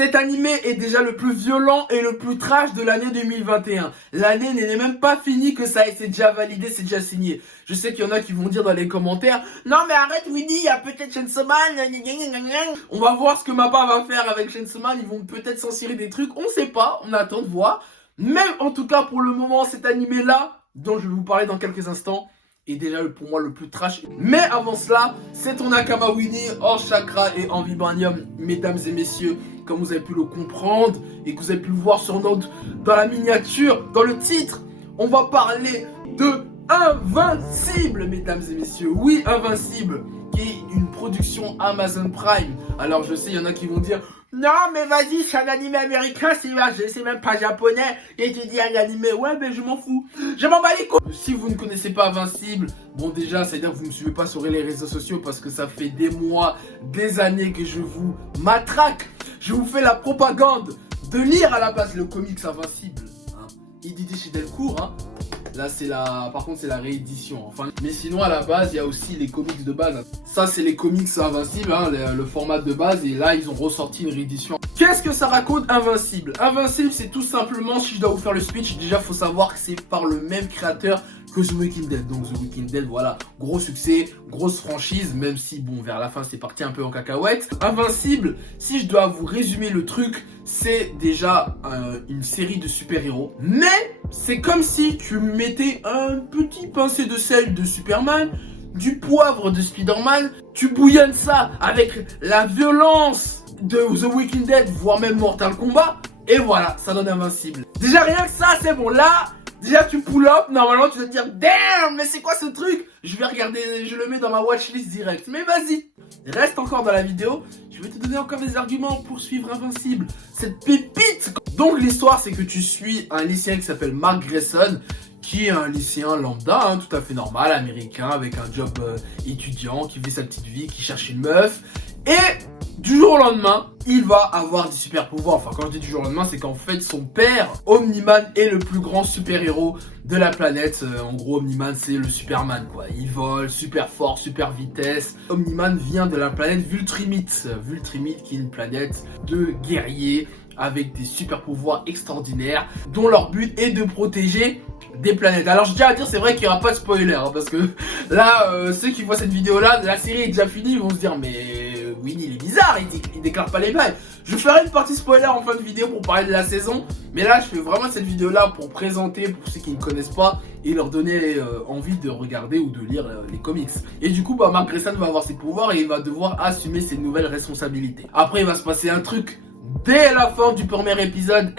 Cet animé est déjà le plus violent et le plus trash de l'année 2021. L'année n'est même pas finie que ça, et c'est déjà validé, c'est déjà signé. Je sais qu'il y en a qui vont dire dans les commentaires, non mais arrête Winnie, il y a peut-être Chainsaw Man. On va voir ce que Mappa va faire avec Chainsaw Man, ils vont peut-être censurer des trucs, on sait pas, on attend de voir. Mais en tout cas pour le moment, cet animé là, dont je vais vous parler dans quelques instants, est déjà pour moi le plus trash. Mais avant cela, c'est ton Nakama Winnie hors chakra et en vibranium, mesdames et messieurs, comme vous avez pu le comprendre et que vous avez pu le voir sur dans la miniature, dans le titre, on va parler de Invincible, mesdames et messieurs. Oui, Invincible, qui est une production Amazon Prime. Alors je sais, il y en a qui vont dire, non mais vas-y, c'est un animé américain, c'est même pas japonais, et tu dis un animé, ouais mais je m'en fous, je m'en bats les couilles. Si vous ne connaissez pas Invincible, bon déjà, ça veut dire que vous ne me suivez pas sur les réseaux sociaux, parce que ça fait des mois, des années que je vous matraque, je vous fais la propagande de lire à la base le comics Invincible, hein. Édité chez Delcourt, hein. Là c'est par contre c'est la réédition, enfin. Mais sinon à la base il y a aussi les comics de base. Ça c'est les comics Invincible, hein, le format de base, et là ils ont ressorti une réédition. Qu'est-ce que ça raconte Invincible? Invincible c'est tout simplement, si je dois vous faire le speech, déjà faut savoir que c'est par le même créateur que The Walking Dead. Donc The Walking Dead, voilà, gros succès, grosse franchise, même si bon vers la fin c'est parti un peu en cacahuète. Invincible, si je dois vous résumer le truc, c'est déjà une série de super-héros. Mais c'est comme si tu mettais un petit pincé de sel de Superman, du poivre de Spider-Man, tu bouillonnes ça avec la violence de The Walking Dead, voire même Mortal Kombat, et voilà, ça donne Invincible. Déjà rien que ça, c'est bon, là, déjà tu pull up, normalement tu dois te dire, damn, mais c'est quoi ce truc? Je vais regarder, je le mets dans ma watchlist direct, mais vas-y, reste encore dans la vidéo, je vais te donner encore des arguments pour suivre Invincible, cette pépite. Donc l'histoire c'est que tu suis un lycéen qui s'appelle Mark Grayson, qui est un lycéen lambda, hein, tout à fait normal, américain, avec un job étudiant, qui vit sa petite vie, qui cherche une meuf, et du jour au lendemain, il va avoir des super pouvoirs. Enfin, quand je dis du jour au lendemain, c'est qu'en fait, son père, Omni-Man, est le plus grand super-héros de la planète. En gros, Omni-Man, c'est le Superman, quoi. Il vole, super fort, super vitesse. Omni-Man vient de la planète Vultrimite. Vultrimite, qui est une planète de guerriers avec des super pouvoirs extraordinaires, dont leur but est de protéger des planètes. Alors je tiens à dire, c'est vrai qu'il n'y aura pas de spoiler, hein, parce que là, ceux qui voient cette vidéo-là, la série est déjà finie, ils vont se dire, mais Winnie il est bizarre, il déclare pas les bails. Je ferai une partie spoiler en fin de vidéo pour parler de la saison, mais là je fais vraiment cette vidéo-là pour présenter, pour ceux qui ne connaissent pas, et leur donner envie de regarder ou de lire les comics. Et du coup, bah, Mark Grayson va avoir ses pouvoirs et il va devoir assumer ses nouvelles responsabilités. Après, il va se passer un truc dès la fin du premier épisode.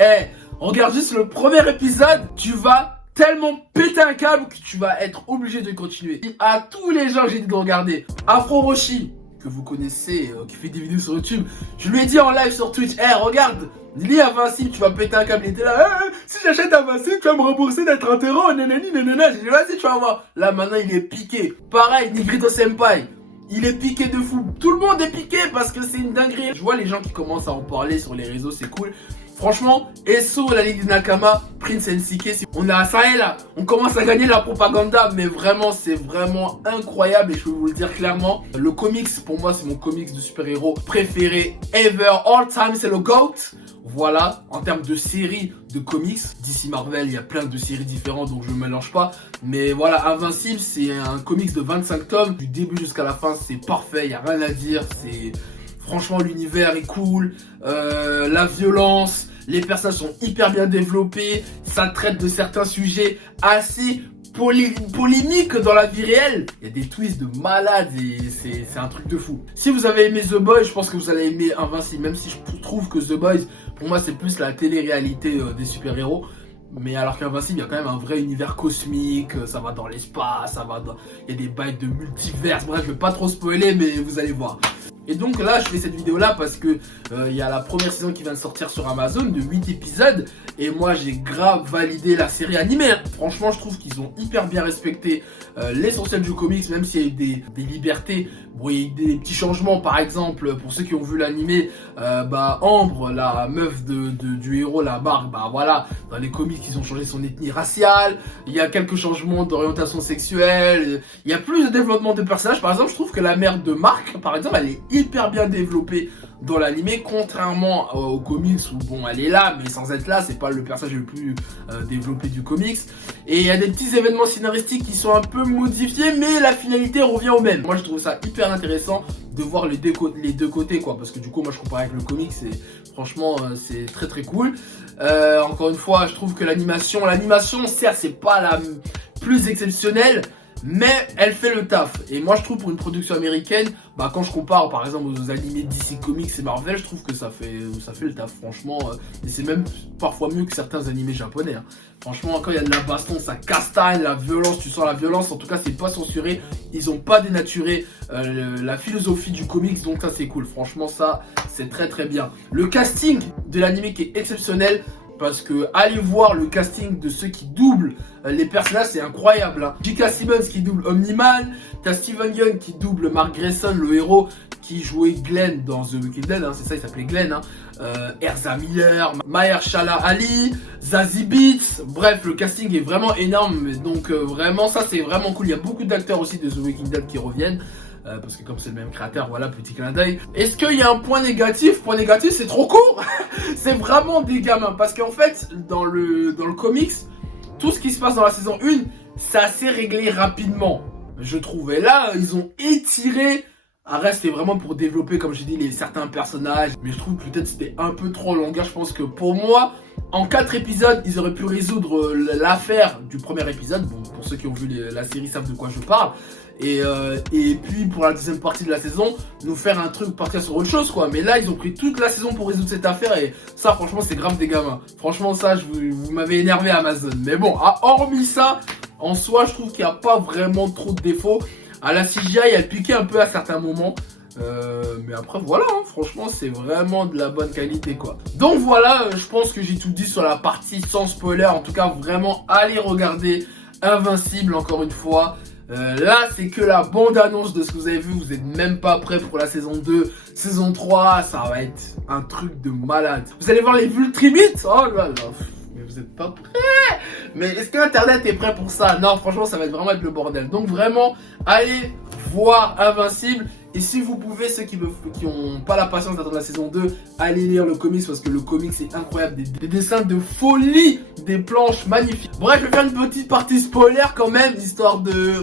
Regarde juste le premier épisode, tu vas tellement péter un câble que tu vas être obligé de continuer. À tous les gens, j'ai dit de regarder. Afro Roshi, que vous connaissez, qui fait des vidéos sur YouTube, je lui ai dit en live sur Twitch, regarde, lis Invincible, tu vas péter un câble. Il était là, si j'achète Invincible, tu vas me rembourser des 30 €, nanani, nanana. J'ai dit, vas-y, tu vas voir. Là, maintenant, il est piqué. Pareil, Nigrito Senpai. Il est piqué de fou. Tout le monde est piqué parce que c'est une dinguerie. Je vois les gens qui commencent à en parler sur les réseaux, c'est cool. Franchement, Esso, la Ligue des Nakama, Prince NCK, on a ça et là, on commence à gagner la propaganda, mais vraiment, c'est vraiment incroyable et je peux vous le dire clairement. Le comics, pour moi, c'est mon comics de super-héros préféré ever, all time, c'est le GOAT. Voilà, en termes de séries de comics, d'ici Marvel, il y a plein de séries différentes, donc je ne mélange pas. Mais voilà, Invincible, c'est un comics de 25 tomes, du début jusqu'à la fin, c'est parfait, il n'y a rien à dire, c'est... Franchement, l'univers est cool, la violence, les personnages sont hyper bien développés, ça traite de certains sujets assez polémiques dans la vie réelle. Il y a des twists de malade et c'est un truc de fou. Si vous avez aimé The Boys, je pense que vous allez aimer Invincible, même si je trouve que The Boys, pour moi, c'est plus la télé-réalité des super-héros. Mais alors qu'Invincible, il y a quand même un vrai univers cosmique, ça va dans l'espace, il y a des bails de multivers, bref, je vais pas trop spoiler, mais vous allez voir. Et donc là, je fais cette vidéo là parce que il y a la première saison qui vient de sortir sur Amazon de 8 épisodes. Et moi, j'ai grave validé la série animée. Franchement, je trouve qu'ils ont hyper bien respecté l'essentiel du comics, même s'il y a eu des libertés. Bon, il y a eu des petits changements, par exemple, pour ceux qui ont vu l'animé, Ambre, la meuf du héros, la Mark, voilà, dans les comics, ils ont changé son ethnie raciale. Il y a quelques changements d'orientation sexuelle. Il y a plus de développement de personnages. Par exemple, je trouve que la mère de Mark, par exemple, elle est hyper bien développée dans l'animé, contrairement aux comics où bon elle est là mais sans être là, c'est pas le personnage le plus développé du comics. Et il y a des petits événements scénaristiques qui sont un peu modifiés, mais la finalité revient au même. Moi je trouve ça hyper intéressant de voir les deux côtés quoi, parce que du coup moi je compare avec le comics et franchement c'est très très cool. Encore une fois je trouve que l'animation certes c'est pas la plus exceptionnelle, mais elle fait le taf. Et moi je trouve pour une production américaine, bah quand je compare par exemple aux animés DC Comics et Marvel, je trouve que ça fait le taf franchement, et c'est même parfois mieux que certains animés japonais hein. Franchement quand il y a de la baston, ça castagne, la violence, tu sens la violence, en tout cas c'est pas censuré, ils ont pas dénaturé la philosophie du comics, donc ça c'est cool, franchement ça c'est très très bien. Le casting de l'animé qui est exceptionnel, parce que allez voir le casting de ceux qui doublent les personnages, c'est incroyable hein. J.K. Simmons qui double Omni-Man, t'as Steven Yeun qui double Mark Grayson, le héros qui jouait Glenn dans The Walking Dead, hein, c'est ça, il s'appelait Glenn hein. Erza Miller, Mahershala Ali, Zazie Beetz, bref le casting est vraiment énorme, donc vraiment ça c'est vraiment cool. Il y a beaucoup d'acteurs aussi de The Walking Dead qui reviennent. Parce que comme c'est le même créateur, voilà, petit clin d'œil. Est-ce qu'il y a un point négatif? Point négatif, c'est trop court. C'est vraiment des gamins. Parce qu'en fait, dans le comics, tout ce qui se passe dans la saison 1, c'est assez réglé rapidement, je trouve. Et là, ils ont étiré. Arrête, c'était vraiment pour développer, comme j'ai dit, certains personnages. Mais je trouve que peut-être c'était un peu trop long. Je pense que pour moi, en 4 épisodes, ils auraient pu résoudre l'affaire du premier épisode. Bon, pour ceux qui ont vu la série savent de quoi je parle. Et puis pour la deuxième partie de la saison, nous faire un truc, partir sur autre chose quoi. Mais là ils ont pris toute la saison pour résoudre cette affaire et ça franchement c'est grave des gamins. Franchement ça vous m'avez énervé Amazon. Mais bon, hormis ça, en soi je trouve qu'il n'y a pas vraiment trop de défauts. À la CGI elle piquait un peu à certains moments. Mais après voilà hein, franchement c'est vraiment de la bonne qualité quoi. Donc voilà, je pense que j'ai tout dit sur la partie sans spoiler. En tout cas vraiment allez regarder Invincible encore une fois. Là c'est que la bande annonce de ce que vous avez vu, vous êtes même pas prêts pour la saison 2, saison 3, ça va être un truc de malade. Vous allez voir les Vultrimites, oh là là, mais vous êtes pas prêts. Mais est-ce que internet est prêt pour ça? Non franchement ça va vraiment être le bordel. Donc vraiment allez voir Invincible. Et si vous pouvez, ceux qui ont pas la patience d'attendre la saison 2, allez lire le comics parce que le comics c'est incroyable, des dessins de folie, des planches magnifiques. Bref, je vais faire une petite partie spoiler quand même, histoire de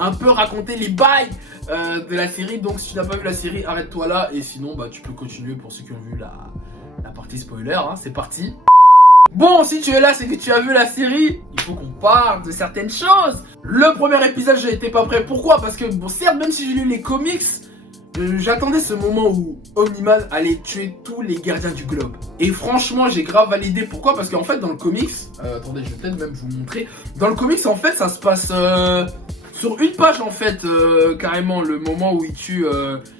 un peu raconter les bails de la série. Donc si tu n'as pas vu la série, arrête-toi là et sinon bah tu peux continuer pour ceux qui ont vu la partie spoiler, hein. C'est parti. Bon, si tu es là, c'est que tu as vu la série. Il faut qu'on parle de certaines choses. Le premier épisode, j'ai été pas prêt. Pourquoi? Parce que bon, certes, même si j'ai lu les comics, j'attendais ce moment où Omni-Man allait tuer tous les gardiens du globe. Et franchement, j'ai grave validé. Pourquoi? Parce qu'en fait, dans le comics... attendez, je vais peut-être même vous montrer. Dans le comics, en fait, ça se passe sur une page, en fait, carrément, le moment où il tue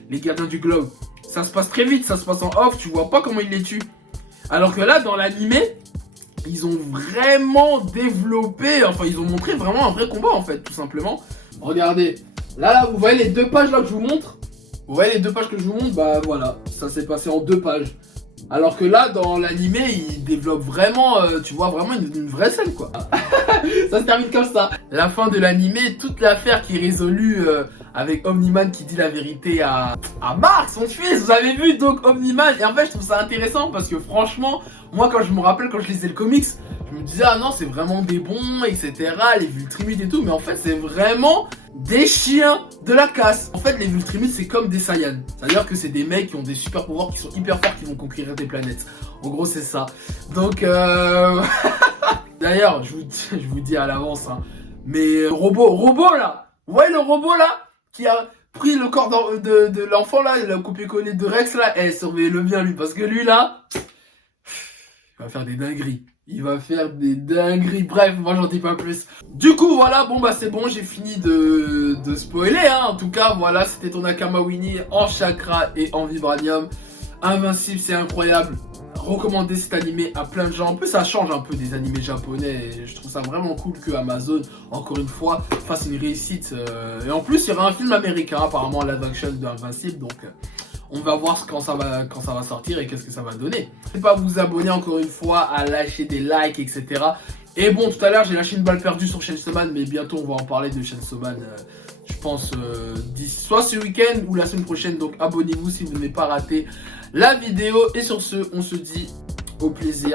les gardiens du globe. Ça se passe très vite, ça se passe en off, tu vois pas comment il les tue. Alors que là, dans l'animé, ils ont vraiment développé... Enfin, ils ont montré vraiment un vrai combat, en fait, tout simplement. Regardez. Là, vous voyez les 2 pages là que je vous montre? Vous voyez les 2 pages que je vous montre? Bah voilà, ça s'est passé en 2 pages. Alors que là, dans l'animé, il développe vraiment, tu vois, vraiment une vraie scène, quoi. Ça se termine comme ça. La fin de l'animé, toute l'affaire qui est résolue avec Omni-Man qui dit la vérité à Mark, son fils. Vous avez vu, donc, Omni-Man. Et en fait, je trouve ça intéressant parce que franchement, moi, quand je me rappelle, quand je lisais le comics, je me disais, ah non, c'est vraiment des bons, etc. Les Vultrimites et tout. Mais en fait, c'est vraiment des chiens de la casse. En fait, les Vultrimites, c'est comme des Saiyans. C'est-à-dire que c'est des mecs qui ont des super pouvoirs, qui sont hyper forts, qui vont conquérir des planètes. En gros, c'est ça. Donc, d'ailleurs, je vous dis à l'avance, hein. Mais robot là. Vous voyez le robot là qui a pris le corps de l'enfant là, il a copié-collé de Rex là. Eh, surveillez-le bien lui, parce que lui là, il va faire des dingueries. Il va faire des dingueries. Bref, moi j'en dis pas plus. Du coup, voilà, bon bah c'est bon, j'ai fini de spoiler, hein. En tout cas, voilà, c'était ton Nakama Winnie en chakra et en vibranium. Invincible, c'est incroyable. Recommander cet animé à plein de gens. En plus, ça change un peu des animés japonais. Et je trouve ça vraiment cool que Amazon, encore une fois, fasse une réussite. Et en plus, il y aura un film américain, apparemment, live action de Invincible. Donc, on va voir quand ça va sortir et qu'est-ce que ça va donner. N'hésitez pas à vous abonner encore une fois, à lâcher des likes, etc. Et bon, tout à l'heure, j'ai lâché une balle perdue sur Chainsaw Man, mais bientôt, on va en parler de Chainsaw Man. Je pense soit ce week-end ou la semaine prochaine. Donc, abonnez-vous si vous n'avez pas raté la vidéo. Et sur ce, on se dit au plaisir.